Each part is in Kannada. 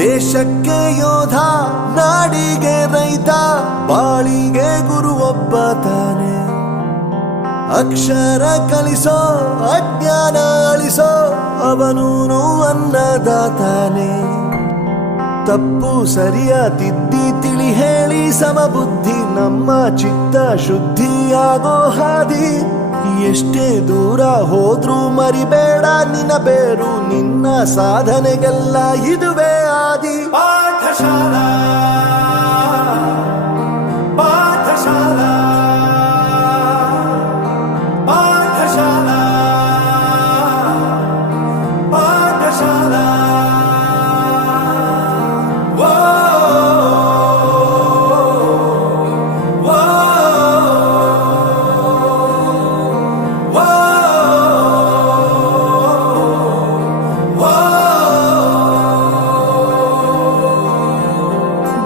ದೇಶಕ್ಕೆ ಯೋಧ, ನಾಡಿಗೆ ರೈತ, ಬಾಳಿಗೆ ಗುರು ಒಬ್ಬ ತಾನೆ. ಅಕ್ಷರ ಕಲಿಸೋ, ಅಜ್ಞಾನ ಅಳಿಸೋ, ಅವನೂನು ಅನ್ನದಾತಾನೆ. ತಪ್ಪು ಸರಿಯ ತಿದ್ದಿ ತಿಳಿ ಹೇಳಿ ಸಮಬುದ್ಧಿ, ನಮ್ಮ ಚಿತ್ತ ಶುದ್ಧಿಯಾಗೋ ಹಾದಿ. ಎಷ್ಟೇ ದೂರ ಹೋದ್ರೂ ಮರಿಬೇಡ ನಿನ್ನ ಬೇರು, ನಿನ್ನ ಸಾಧನೆಗೆಲ್ಲ ಇದುವೇ ಆದಿ. ಪಾಠಶಾಲಾ ಪಾಠಶಾಲಾ ಪಾಠಶಾಲಾ ಪಾಠಶಾಲಾ.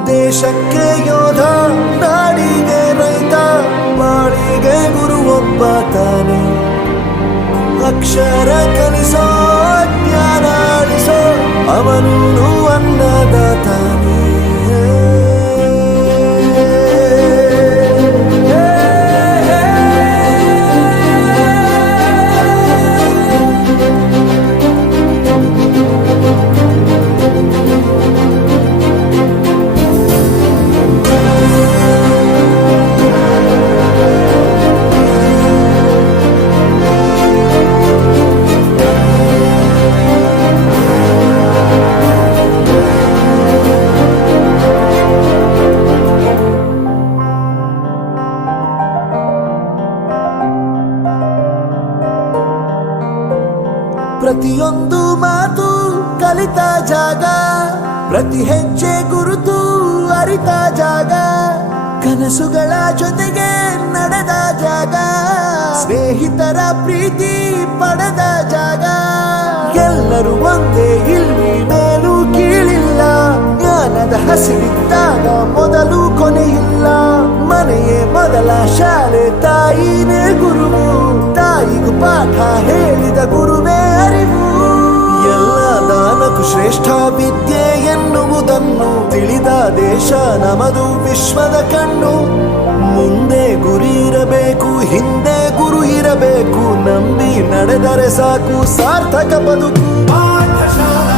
ದೇಶಕ್ಕೆ ಯೋಧ, ನಾಡಿಗೆ ರೈತ, ಬಾಳಿಗೆ ಗುರು ಒಬ್ಬ ತಾನೆ. ಅಕ್ಷರ ಕಲಿಸೋ, ಜ್ಞಾನ ಅಳಿಸೋ, ಅವನೂನು ಅನ್ನದಾತಾನೆ. ಪ್ರತಿಯೊಂದು ಮಾತು ಕಲಿತ ಜಾಗ, ಪ್ರತಿ ಹೆಜ್ಜೆ ಗುರುತು ಅರಿತ ಜಾಗ, ಕನಸುಗಳ ಜೊತೆಗೆ ನಡೆದ ಜಾಗ, ಸ್ನೇಹಿತರ ಪ್ರೀತಿ ಪಡೆದ ಜಾಗ. ಎಲ್ಲರೂ ಒಂದೇ, ಇಲ್ಲಿ ಮೇಲೂ ಕೀಳಿಲ್ಲ, ಜ್ಞಾನದ ಹಸಿರಿದ್ದಾಗ ಮೊದಲು ಕೊನೆಯಿಲ್ಲ. ಮನೆಯೇ ಮೊದಲ ಶಾಲೆ, ತಾಯಿನೇ ಗುರುವು, ತಾಯಿಗೂ ಪಾಠ ಹೇಳಿದ ಗುರುವೇ ಅರಿವು. ಎಲ್ಲ ದಾನಕ್ಕೂ ಶ್ರೇಷ್ಠ ವಿದ್ಯೆ ಎನ್ನುವುದನ್ನು ತಿಳಿದ ದೇಶ ನಮದು, ವಿಶ್ವದ ಕಣ್ಣು. ಮುಂದೆ ಗುರಿ ಇರಬೇಕು, ಹಿಂದೆ ಗುರು ಇರಬೇಕು, ನಂಬಿ ನಡೆದರೆ ಸಾಕು ಸಾರ್ಥಕ ಬದುಕು. ಪಾಠಶಾಲಾ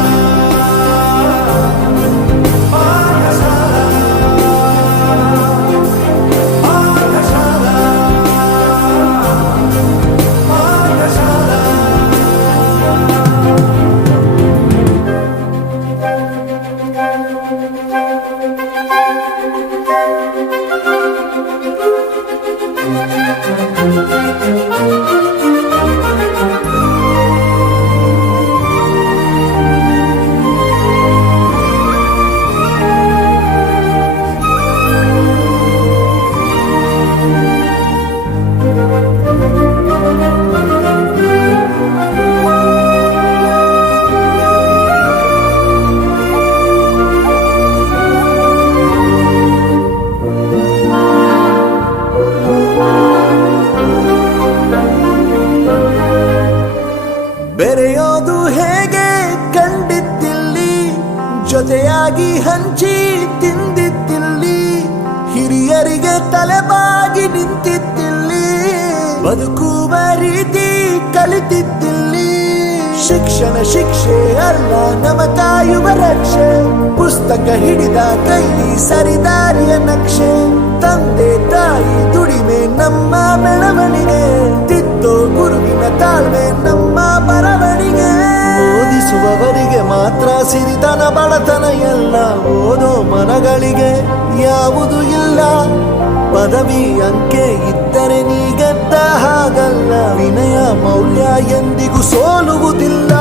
ಬೆರೆಯೋದು ಹೇಗೆ ಕಂಡಿದ್ದಿಲ್ಲಿ, ಜೊತೆಯಾಗಿ ಹಂಚಿ ತಿಂದಿದ್ದಿಲ್ಲಿ, ಹಿರಿಯರಿಗೆ ತಲೆಬಾಗಿ ನಿಂತಿದ್ದಿಲ್ಲಿ, ಬದುಕುವ ರೀತಿ ಕಲಿತಿದ್ದಿಲ್ಲಿ. ಶಿಕ್ಷಣ ಶಿಕ್ಷೆ ಅಲ್ಲ, ನಮ ಕಾಯುವ ರಕ್ಷೆ, ಪುಸ್ತಕ ಹಿಡಿದ ಕೈ ಸರಿದಾರಿಯ ನಕ್ಷೆ. ತಂದೆ ತಾಯಿ ದುಡಿಮೆ ನಮ್ಮ ಬೆಳವಣಿಗೆ, ತಿದ್ದೋ ಗುರುವಿನ ತಾಳ್ಮೆ ನಮ್ಮ ಬರವಣಿಗೆ. ಓದಿಸುವವರಿಗೆ ಮಾತ್ರ ಸಿರಿತನ ಬಡತನ ಎಲ್ಲ, ಓದೋ ಮನಗಳಿಗೆ ಯಾವುದು ಇಲ್ಲ. ಪದವಿ ಅಂಕೆ ಇದ್ದರೆ ನೀ ಗೆದ್ದ ಹಾಗಲ್ಲ, ವಿನಯ ಮೌಲ್ಯ ಎಂದಿಗೂ ಸೋಲುವುದಿಲ್ಲ.